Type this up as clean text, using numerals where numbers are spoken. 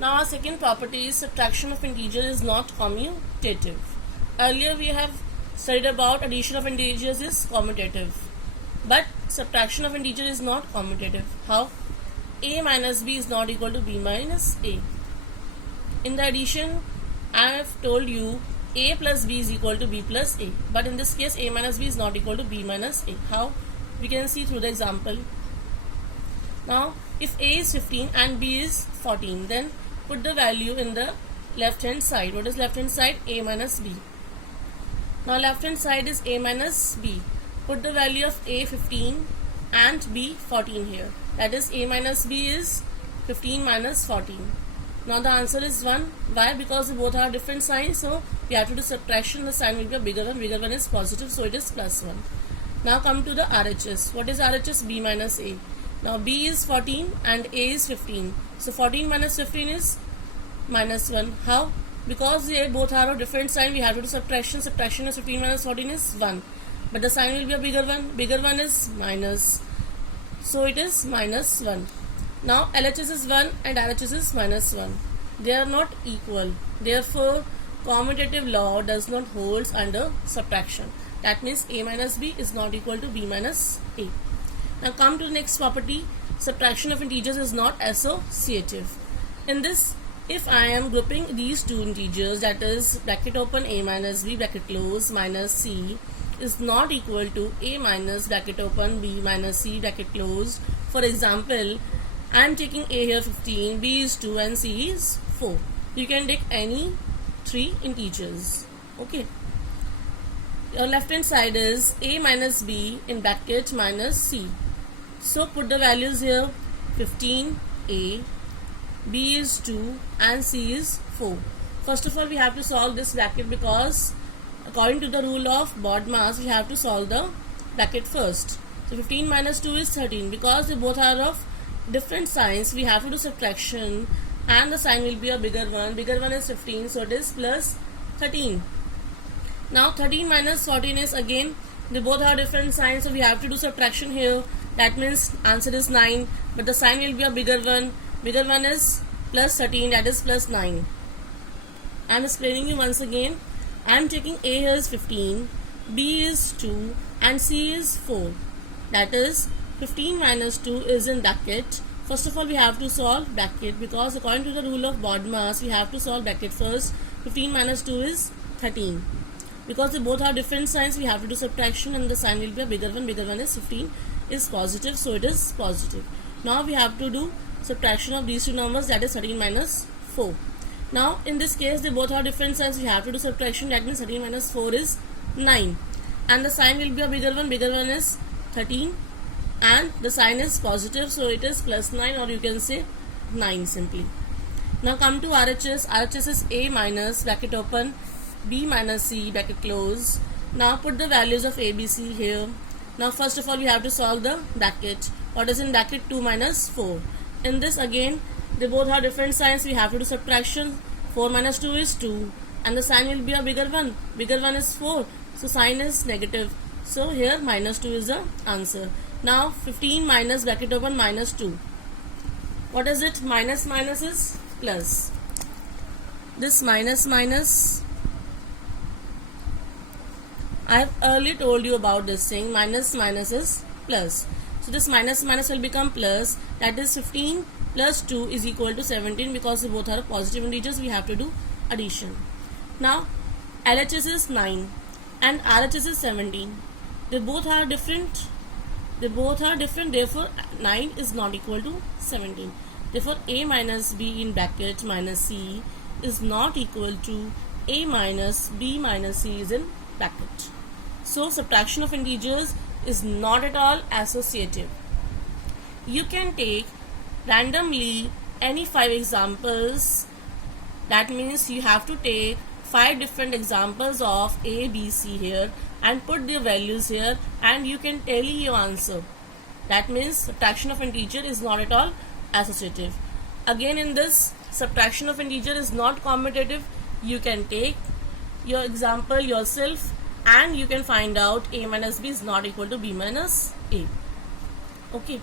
Now our second property is subtraction of integer is not commutative. Earlier we have studied about addition of integers is commutative, but subtraction of integer is not commutative. How? A minus b is not equal to b minus a. In the addition, I have told you a plus b is equal to b plus a, but in this case a minus b is not equal to b minus a. How? We can see through the example. Now if a is 15 and b is 14, then put the value in the left hand side. What is left hand side? A minus b. Now left hand side is a minus b. Put the value of a 15 and b 14 here. That is a minus b is 15 minus 14. Now the answer is 1. Why? Because they both are different signs, so we have to do subtraction. The sign will be a bigger one. Bigger one is positive, so it is plus 1. Now come to the RHS. What is RHS? B minus a. Now b is 14 and a is 15. So 14 minus 15 is minus 1. How? Because they both are of different sign, we have to do subtraction. Subtraction of 15 minus 14 is 1. But the sign will be a bigger one. Bigger one is minus. So it is minus 1. Now LHS is 1 and RHS is minus 1. They are not equal. Therefore, commutative law does not hold under subtraction. That means a minus b is not equal to b minus a. Now come to the next property. Subtraction of integers is not associative. In this, if I am grouping these two integers, that is bracket open a minus b bracket close minus c is not equal to a minus bracket open b minus c bracket closed. For example, I am taking a here 15, b is 2 and c is 4. You can take any 3 integers. Okay. Your left hand side is a minus b in bracket minus c. So put the values here. 15a, b is 2 and c is 4. First of all, we have to solve this bracket because according to the rule of BODMAS, we have to solve the bracket first. So 15 minus 2 is 13. Because they both are of different signs, we have to do subtraction and the sign will be a bigger one. Bigger one is 15, so it is plus 13. Now 13 minus 14 is again, they both are different signs, so we have to do subtraction here. That means answer is 9, but the sign will be a bigger one. Bigger one is plus 13, that is plus 9. I am explaining you once again. I am taking a here is 15, b is 2 and c is 4. That is 15 minus 2 is in bracket. First of all, we have to solve bracket because according to the rule of BODMAS, we have to solve bracket first. 15 minus 2 is 13. Because they both are different signs, we have to do subtraction and the sign will be a bigger one. Bigger one is 15 is positive, so it is positive. Now we have to do subtraction of these two numbers, that is 13 minus 4. Now in this case, they both are different signs, we have to do subtraction. That means 13 minus 4 is 9. And the sign will be a bigger one. Bigger one is 13 and the sign is positive, so it is plus 9, or you can say 9 simply. Now come to RHS. RHS is a minus bracket open b minus c bracket close. Now put the values of a, b, c here. Now first of all, we have to solve the bracket. What is in bracket? 2 minus 4. In this again, they both are different signs, we have to do subtraction. 4 minus 2 is 2 and the sign will be a bigger one. Bigger one is 4, so sign is negative. So here minus 2 is the answer. Now 15 minus bracket open minus 2. What is it? Minus minus is plus. This minus minus, I have earlier told you about this thing. Minus minus is plus. So this minus minus will become plus. That is 15 plus 2 is equal to 17. Because they both are positive integers, we have to do addition. Now LHS is 9 and RHS is 17. They both are different. Therefore 9 is not equal to 17. Therefore a minus b in bracket minus c is not equal to a minus b minus c is in bracket. So subtraction of integers is not at all associative. You can take randomly any 5 examples. That means you have to take 5 different examples of a, b, c here and put their values here, and you can tally your answer. That means subtraction of integer is not at all associative. Again, in this, subtraction of integer is not commutative. You can take your example yourself and you can find out a minus b is not equal to b minus a. Okay.